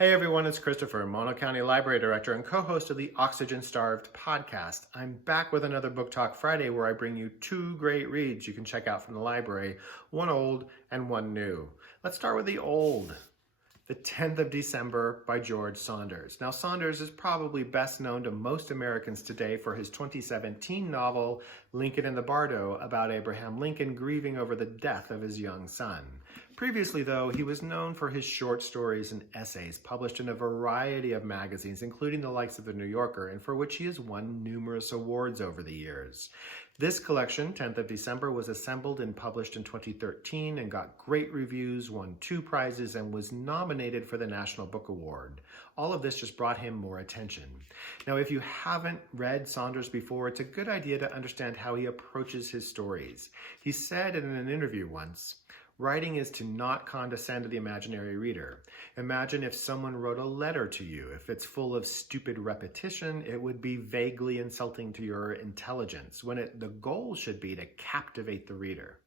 Hey everyone, it's Christopher, Mono County Library Director and co-host of the Oxygen Starved podcast. I'm back with another Book Talk Friday where I bring you two great reads you can check out from the library, one old and one new. Let's start with the old. The 10th of December by George Saunders. Now, Saunders is probably best known to most Americans today for his 2017 novel, Lincoln in the Bardo, about Abraham Lincoln grieving over the death of his young son. Previously, though, he was known for his short stories and essays published in a variety of magazines, including the likes of The New Yorker, and for which he has won numerous awards over the years. This collection, 10th of December, was assembled and published in 2013 and got great reviews, won 2 prizes, and was nominated for the National Book Award. All of this just brought him more attention. Now, if you haven't read Saunders before, it's a good idea to understand how he approaches his stories. He said in an interview once, "Writing is to not condescend to the imaginary reader. Imagine if someone wrote a letter to you. If it's full of stupid repetition, it would be vaguely insulting to your intelligence, when the goal should be to captivate the reader."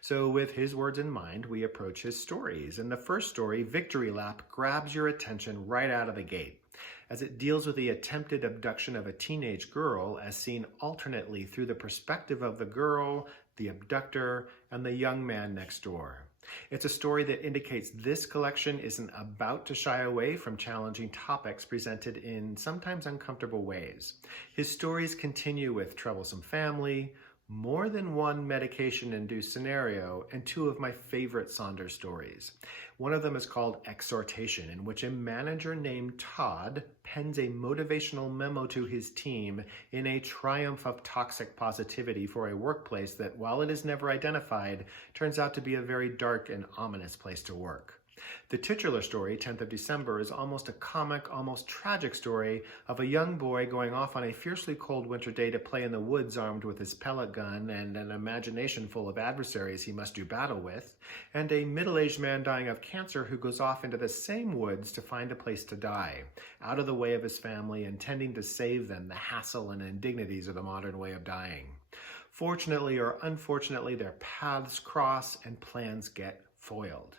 So with his words in mind, we approach his stories. And the first story, Victory Lap, grabs your attention right out of the gate, as it deals with the attempted abduction of a teenage girl as seen alternately through the perspective of the girl, the abductor, and the young man next door. It's a story that indicates this collection isn't about to shy away from challenging topics presented in sometimes uncomfortable ways. His stories continue with troublesome family, more than one medication-induced scenario, and 2 of my favorite Saunders stories. One of them is called Exhortation, in which a manager named Todd pens a motivational memo to his team in a triumph of toxic positivity for a workplace that, while it is never identified, turns out to be a very dark and ominous place to work. The titular story, 10th of December, is almost a comic, almost tragic story of a young boy going off on a fiercely cold winter day to play in the woods armed with his pellet gun and an imagination full of adversaries he must do battle with, and a middle-aged man dying of cancer who goes off into the same woods to find a place to die, out of the way of his family, intending to save them the hassle and indignities of the modern way of dying. Fortunately or unfortunately, their paths cross and plans get foiled.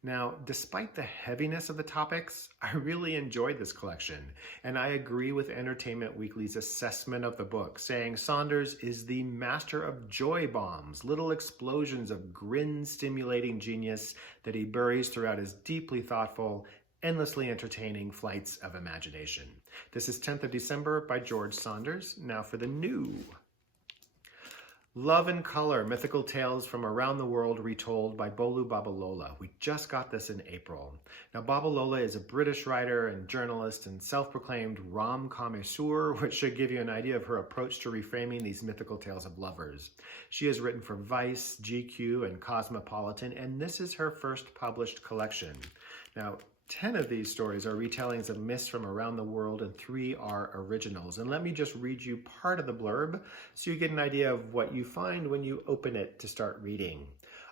Now, despite the heaviness of the topics, I really enjoyed this collection, and I agree with Entertainment Weekly's assessment of the book, saying Saunders is the master of joy bombs, little explosions of grin-stimulating genius that he buries throughout his deeply thoughtful, endlessly entertaining flights of imagination. This is 10th of December by George Saunders. Now for the new. Love and Color, Mythical Tales from Around the World Retold by Bolu Babalola. We just got this in April. Now, Babalola is a British writer and journalist and self-proclaimed rom-connoisseur, which should give you an idea of her approach to reframing these mythical tales of lovers. She has written for Vice, GQ, and Cosmopolitan, and this is her first published collection. Now, 10 of these stories are retellings of myths from around the world and 3 are originals. And let me just read you part of the blurb so you get an idea of what you find when you open it to start reading.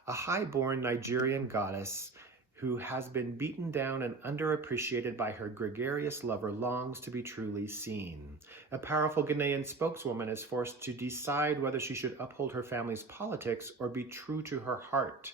A high-born Nigerian goddess who has been beaten down and underappreciated by her gregarious lover longs to be truly seen. A powerful Ghanaian spokeswoman is forced to decide whether she should uphold her family's politics or be true to her heart.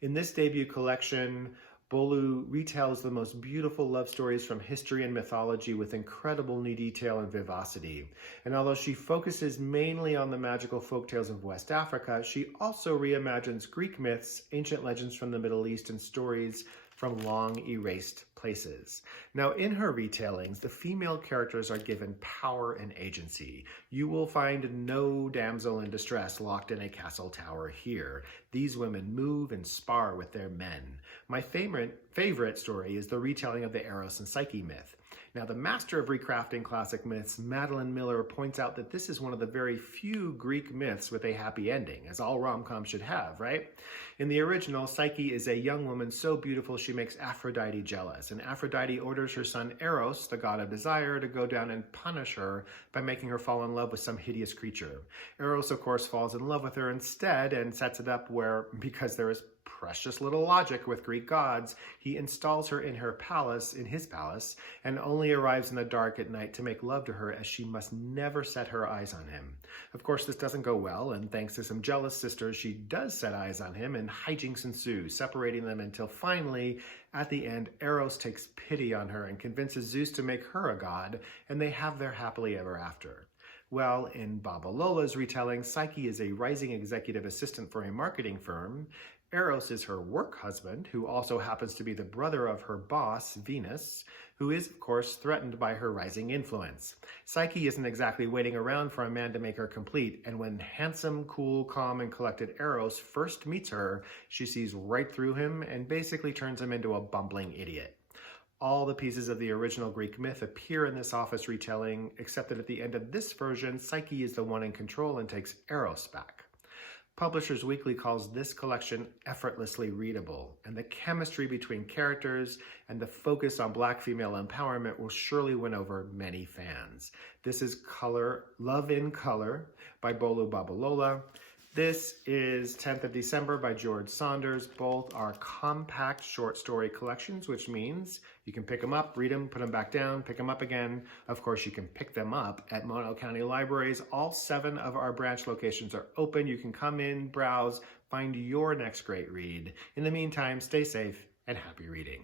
In this debut collection, Bolu retells the most beautiful love stories from history and mythology with incredible new detail and vivacity. And although she focuses mainly on the magical folktales of West Africa, she also reimagines Greek myths, ancient legends from the Middle East, and stories from long erased places. Now, in her retellings, the female characters are given power and agency. You will find no damsel in distress locked in a castle tower here. These women move and spar with their men. My favorite story is the retelling of the Eros and Psyche myth. Now, the master of recrafting classic myths, Madeline Miller, points out that this is one of the very few Greek myths with a happy ending, as all rom-coms should have, right? In the original, Psyche is a young woman so beautiful she makes Aphrodite jealous, and Aphrodite orders her son Eros, the god of desire, to go down and punish her by making her fall in love with some hideous creature. Eros, of course, falls in love with her instead and sets it up where, because there is precious little logic with Greek gods, he installs her in his palace, and only arrives in the dark at night to make love to her, as she must never set her eyes on him. Of course, this doesn't go well, and thanks to some jealous sisters, she does set eyes on him, and and hijinks ensue, separating them until finally, at the end, Eros takes pity on her and convinces Zeus to make her a god, and they have their happily ever after. Well, in Babalola's retelling, Psyche is a rising executive assistant for a marketing firm. Eros is her work husband, who also happens to be the brother of her boss, Venus, who is, of course, threatened by her rising influence. Psyche isn't exactly waiting around for a man to make her complete, and when handsome, cool, calm, and collected Eros first meets her, she sees right through him and basically turns him into a bumbling idiot. All the pieces of the original Greek myth appear in this office retelling, except that at the end of this version, Psyche is the one in control and takes Eros back. Publishers Weekly calls this collection effortlessly readable, and the chemistry between characters and the focus on Black female empowerment will surely win over many fans. This is Love in Color by Bolu Babalola. This is 10th of December by George Saunders. Both are compact short story collections, which means you can pick them up, read them, put them back down, pick them up again. Of course, you can pick them up at Mono County Libraries. All 7 of our branch locations are open. You can come in, browse, find your next great read. In the meantime, stay safe and happy reading.